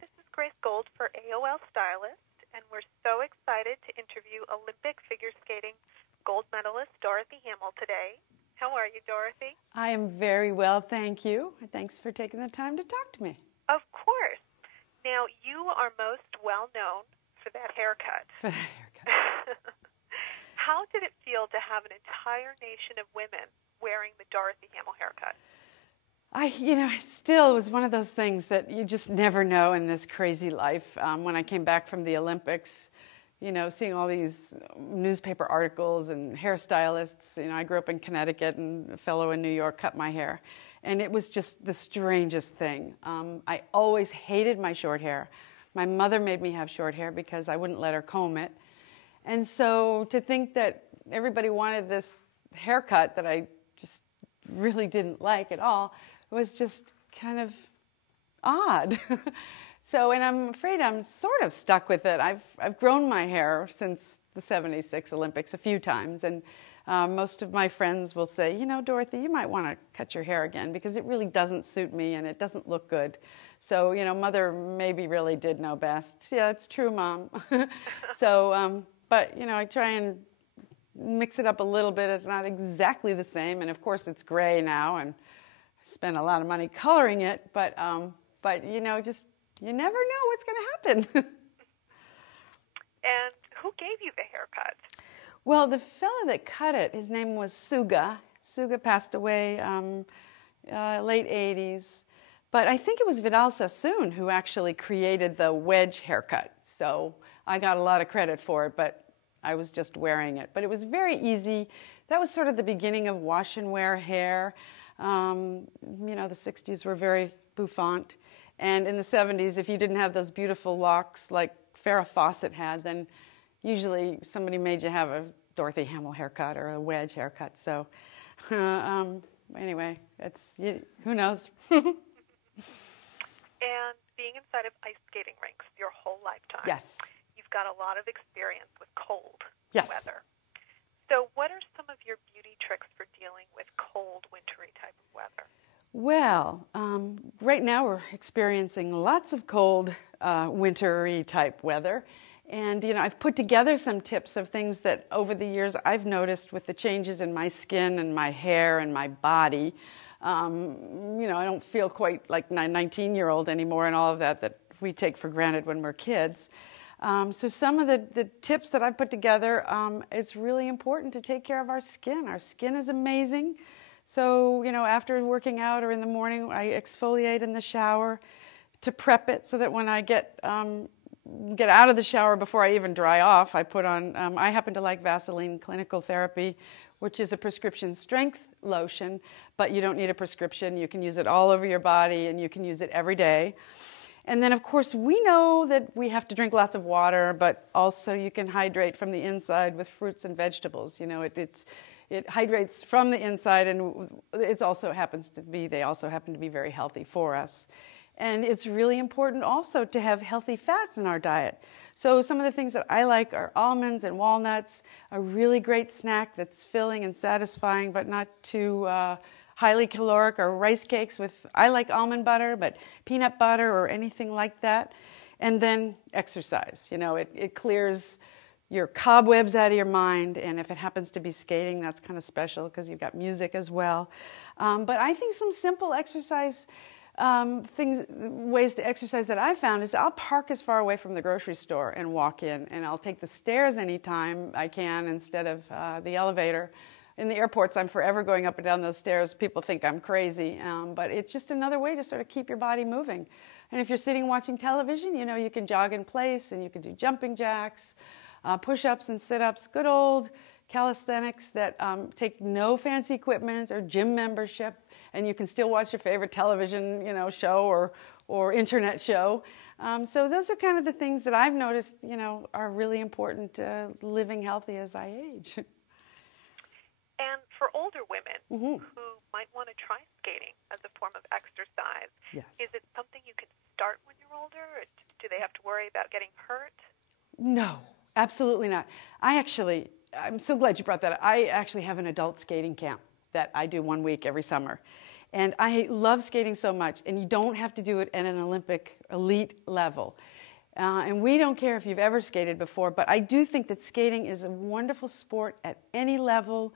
this is Grace Gold for AOL Stylelist, and we're so excited to interview Olympic figure skating gold medalist Dorothy Hamill today. How are you, Dorothy? I am very well, thank you. Thanks for taking the time to talk to me. Of course. Now, you are most well known for that haircut. For that haircut. How did it feel to have an entire nation of women wearing the Dorothy Hamill haircut? Still, it was one of those things that you just never know in this crazy life. When I came back from the Olympics, seeing all these newspaper articles and hairstylists, I grew up in Connecticut and a fellow in New York cut my hair. And it was just the strangest thing. I always hated my short hair. My mother made me have short hair because I wouldn't let her comb it. And so to think that everybody wanted this haircut that I just really didn't like at all was just kind of odd. And I'm afraid I'm sort of stuck with it. I've grown my hair since the '76 Olympics a few times, and most of my friends will say, Dorothy, you might want to cut your hair again because it really doesn't suit me and it doesn't look good. So, Mother maybe really did know best. Yeah, it's true, Mom. But I try and mix it up a little bit. It's not exactly the same, and of course it's gray now, and I spent a lot of money coloring it. But just you never know what's going to happen. And who gave you the haircut? Well, the fella that cut it, his name was Suga. Suga passed away late '80s. But I think it was Vidal Sassoon who actually created the wedge haircut. So I got a lot of credit for it, but I was just wearing it. But it was very easy. That was sort of the beginning of wash and wear hair. The '60s were very bouffant. And in the '70s, if you didn't have those beautiful locks like Farrah Fawcett had, then usually somebody made you have a Dorothy Hamill haircut or a wedge haircut. So anyway, who knows? And being inside of ice skating rinks your whole lifetime, yes, you've got a lot of experience with cold yes. weather. So what are some of your beauty tricks for dealing with cold, wintry type of weather? Well, right now we're experiencing lots of cold, wintry type weather. And, I've put together some tips of things that over the years I've noticed with the changes in my skin and my hair and my body. I don't feel quite like a 19-year-old anymore and all of that we take for granted when we're kids. So some of the tips that I've put together, it's really important to take care of our skin. Our skin is amazing. So, after working out or in the morning, I exfoliate in the shower to prep it so that when I get out of the shower before I even dry off, I put on, I happen to like Vaseline Clinical Therapy, which is a prescription strength lotion, but you don't need a prescription. You can use it all over your body and you can use it every day. And then, of course, we know that we have to drink lots of water, but also you can hydrate from the inside with fruits and vegetables. It hydrates from the inside, and they also happen to be very healthy for us. And it's really important also to have healthy fats in our diet. So some of the things that I like are almonds and walnuts, a really great snack that's filling and satisfying, but not too highly caloric, or rice cakes I like almond butter, but peanut butter or anything like that. And then exercise. It clears your cobwebs out of your mind, and if it happens to be skating, that's kind of special because you've got music as well. But I think some simple exercise ways to exercise that I've found is I'll park as far away from the grocery store and walk in, and I'll take the stairs anytime I can instead of the elevator. In the airports, I'm forever going up and down those stairs. People think I'm crazy, but it's just another way to sort of keep your body moving. And if you're sitting watching television, you can jog in place, and you can do jumping jacks, push-ups and sit-ups, good old calisthenics that take no fancy equipment or gym membership, and you can still watch your favorite television, show or internet show. So those are kind of the things that I've noticed, are really important to living healthy as I age. And for older women Mm-hmm. who might want to try skating as a form of exercise, Yes. is it something you can start when you're older? Or do they have to worry about getting hurt? No, absolutely not. I'm so glad you brought that up. I actually have an adult skating camp that I do 1 week every summer. And I love skating so much, and you don't have to do it at an Olympic elite level. And we don't care if you've ever skated before, but I do think that skating is a wonderful sport at any level.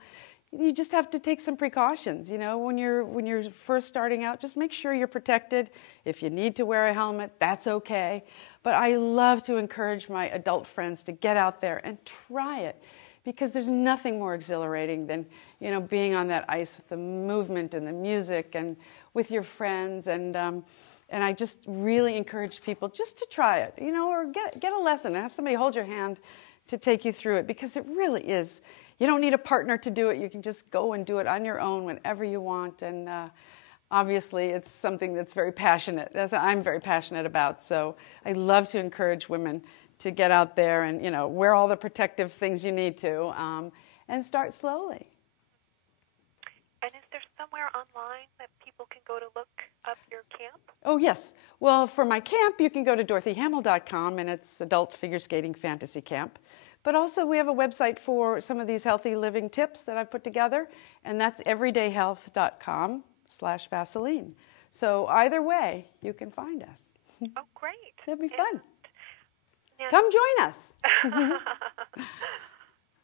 You just have to take some precautions, you know, when you're first starting out. Just make sure you're protected. If you need to wear a helmet, that's okay. But I love to encourage my adult friends to get out there and try it, because there's nothing more exhilarating than, you know, being on that ice with the movement and the music and with your friends. And I just really encourage people just to try it, you know, or get a lesson and have somebody hold your hand to take you through it, because it really is. You don't need a partner to do it. You can just go and do it on your own whenever you want. And obviously, it's something that's very passionate, as I'm very passionate about. So I love to encourage women to get out there and, you know, wear all the protective things you need to, and start slowly. And is there somewhere online that people can go to look up your camp? Oh, yes. Well, for my camp, you can go to dorothyhamill.com, and it's Adult Figure Skating Fantasy Camp. But also, we have a website for some of these healthy living tips that I've put together, and that's everydayhealth.com/Vaseline. So either way, you can find us. Oh, great. It'll be fun. Now, come join us.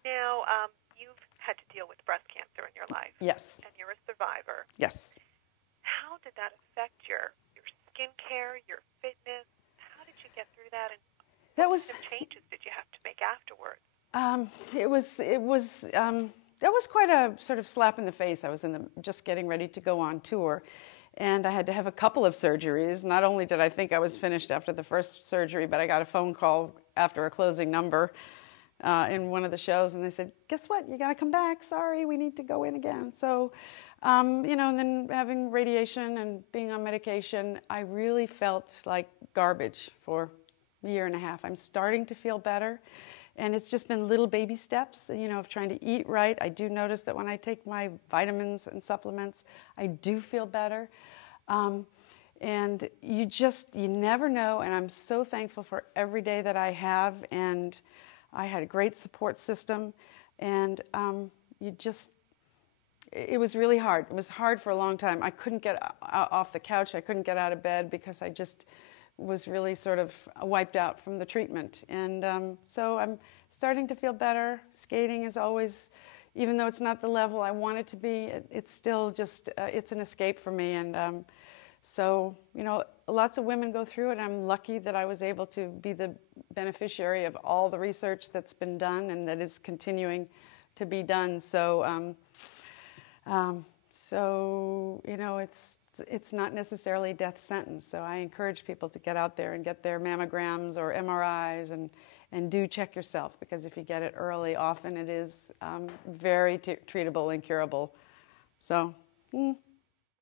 Now, you've had to deal with breast cancer in your life. Yes. And you're a survivor. Yes. How did that affect your skincare, your fitness? How did you get through that? And what changes did you have to make afterwards? That was quite a sort of slap in the face. I was just getting ready to go on tour, and I had to have a couple of surgeries. Not only did I think I was finished after the first surgery, but I got a phone call after a closing number in one of the shows, and they said, guess what, you got to come back. Sorry, we need to go in again. So, you know, and then having radiation and being on medication, I really felt like garbage for a year and a half. I'm starting to feel better, and it's just been little baby steps, you know, of trying to eat right. I do notice that when I take my vitamins and supplements, I do feel better. And you never know, and I'm so thankful for every day that I have, and I had a great support system, and it was really hard. It was hard for a long time. I couldn't get off the couch. I couldn't get out of bed because I just was really sort of wiped out from the treatment. And so I'm starting to feel better. Skating is always, even though it's not the level I want it to be, it's still just, it's an escape for me. And so, you know, lots of women go through it. I'm lucky that I was able to be the beneficiary of all the research that's been done and that is continuing to be done. So, you know, it's not necessarily a death sentence. So I encourage people to get out there and get their mammograms or MRIs and do check yourself, because if you get it early, often it is very treatable and curable. So.